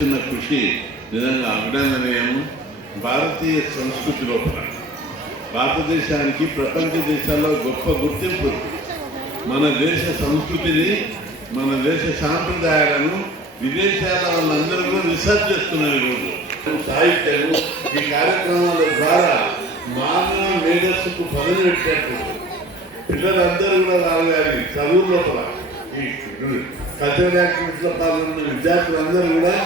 చేస్తున్న కృషి నిజంగా అభినందనీయము. భారతీయ సంస్కృతి లోపల. భారతదేశానికి ప్రపంచ దేశాల్లో గొప్ప గుర్తింపు మన దేశ సంస్కృతిని మన దేశ సాంప్రదాయాలను విదేశాల వాళ్ళందరూ కూడా రీసెర్చ్ చేస్తున్నారు ఈరోజు సాహిత్యము ఈ కార్యక్రమాల ద్వారా మానవ మేధస్సుకు పదవి పెట్టారు పిల్లలందరూ కూడా రాగాలి చదువు లోపల ఈ కల్చర్ యాక్టివిటీస్లో పాల్గొన్న విద్యార్థులందరూ కూడా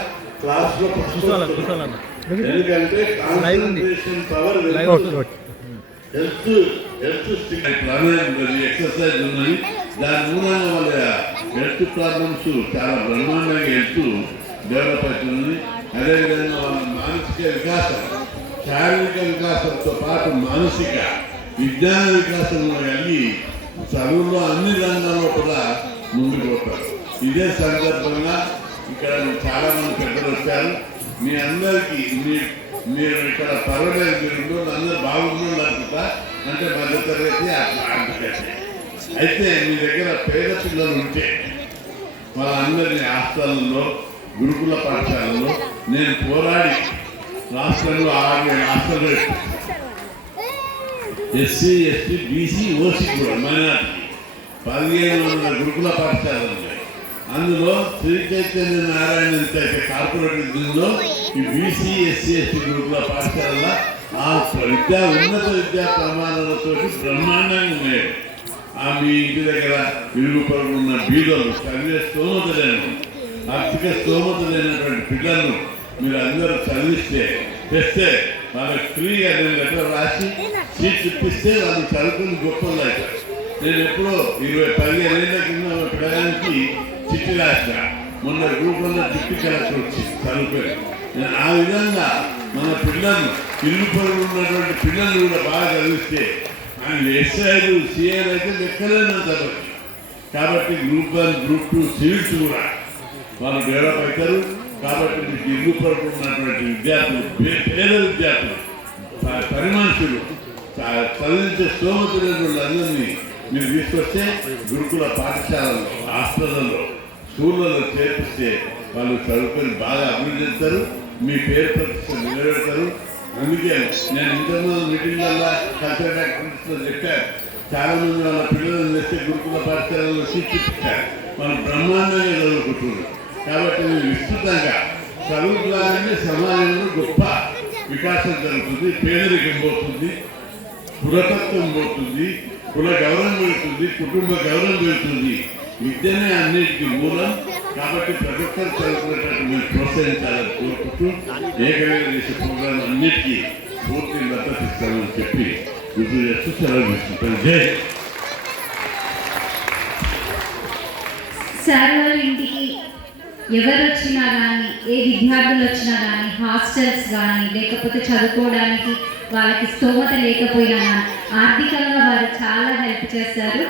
క్లాస్లో కూర్చోాలి పుస్తకాలు కూర్చోాలన్న ఎందుకంటే. Concentration power. Health health exercise ఉన్నది దాని మూలంగా వాళ్ళ హెల్త్ ప్రాబ్లమ్స్ చాలా బ్రహ్మాండంగా హెల్త్ డెవలప్ అవుతుంది అదేవిధంగా వాళ్ళ మానసిక వికాసం శారీరక వికాసంతో పాటు మానసిక విజ్ఞాన వికాసంలో కలిగి చదువులో అన్ని రంగాల్లో కూడా ముందుకు పోతారు. ఇదే సందర్భంగా ఇక్కడ చాలా మంది పెద్దలు వచ్చారు. మీ అందరికీ మీ మీరు ఇక్కడ పర్వాలేదు మీరు అందరూ బాగుంటుంది అనుకుంటా అంటే మధ్యతరగతి అట్లా అయితే మీ దగ్గర పేద పిల్లలు ఉంటే వాళ్ళందరినీ హాస్టల్లో గురుకుల పాఠశాలలో నేను పోరాడి రాష్ట్రంలో ఆరు hostel SC ST BC OC కూడా మైనార్టీ. పదిహేను వందల గురుకుల పాఠశాలలో అందులో శ్రీ చైతన్య నారాయణ కార్పొరేట్ విద్యలో ఈ బీసీ ఎస్సీ ఎస్టీ గురుకుల పాఠశాలల ఆ విద్యా ఉన్నత విద్యా ప్రమాణాలతో బ్రహ్మాండంగా ఉన్నాయి. ఆ మీ ఇంటి దగ్గర విరుగుపరం ఉన్న బీదలు చదివే స్తోమత లేని ఆర్థిక స్తోమత లేనటువంటి పిల్లలను మీరు అందరూ చదివిస్తే తెస్తే వాళ్ళకి ఫ్రీగా నేను లెటర్ రాసి సీట్ ఇప్పిస్తే వాళ్ళు చదువుకుని గొప్పలు అవుతారు. నేను ఎప్పుడో ఇరవై పదిహేను ఏళ్ళ కింద పిల్లడానికి పిల్లగానికి చిట్టి మొన్న రూపంలో చిట్టి కలెక్టర్ వచ్చి చదువుకొని ఆ విధంగా మన పిల్లలు ఇల్లు పొరుగు ఉన్నటువంటి పిల్లలు కూడా బాగా చదివిస్తే ఆయన ఎస్ఐలు సిఐలు అయితే లెక్కలేనంత వరకు. కాబట్టి. Group one group two civils కూడా వాళ్ళు డెవలప్ అవుతారు. కాబట్టి మీకు ఇల్లు పొరుగు ఉన్నటువంటి విద్యార్థులు పే- పేద విద్యార్థులు ప- పని మనుషులు చదివించే స్తోమత లేని వాళ్ళందరినీ మీరు తీసుకొస్తే గురుకుల పాఠశాలలో హాస్పిటల్లో స్కూళ్ళలో చేర్పిస్తే వాళ్ళు చదువుకొని బాగా అభివృద్ధి చేస్తారు. మీ పేరు ప్రతిష్ట నిలబెడతారు అందుకే నేను ఇంతకుముందు మీటింగ్లలో కల్చర్ యాక్టివిటీస్లో చెప్పాను చాలామంది వాళ్ళ పిల్లలను తెస్తే గురుకుల పాఠశాలలో శిక్షిస్తారు మనం బ్రహ్మాండంగా చదువుకుంటున్నాం కాబట్టి మీరు విస్తృతంగా చదువు ద్వారానే సమాజంలో గొప్ప వికాసం జరుగుతుంది పేదరికం పోతుంది కులతత్వం పోతుంది కుల గౌరవం పెడుతుంది కుటుంబ గౌరవం పెడుతుంది విద్యనే అన్నిటికీ మూలం. కాబట్టి ప్రభుత్వం ఒక్కరు చదువుకునేటట్టు మీరు ప్రోత్సహించాలని కోరుకుంటూ ఏకవేళ చేసే ప్రోగ్రాం అన్నిటికీ పూర్తి మద్దతు ఇస్తామని చెప్పి విద్యుత్ చేస్తూ సెలవు తీసుకుంటాను. జై సార్ వాళ్ళ ఇంటికి ఎవరు వచ్చినా కానీ ఏ విద్యార్థులు వచ్చినా కానీ హాస్టల్స్ కానీ లేకపోతే చదువుకోవడానికి వాళ్ళకి స్తోమత లేకపోయినా ఆర్థికంగా వారు చాలా హెల్ప్ చేస్తారు.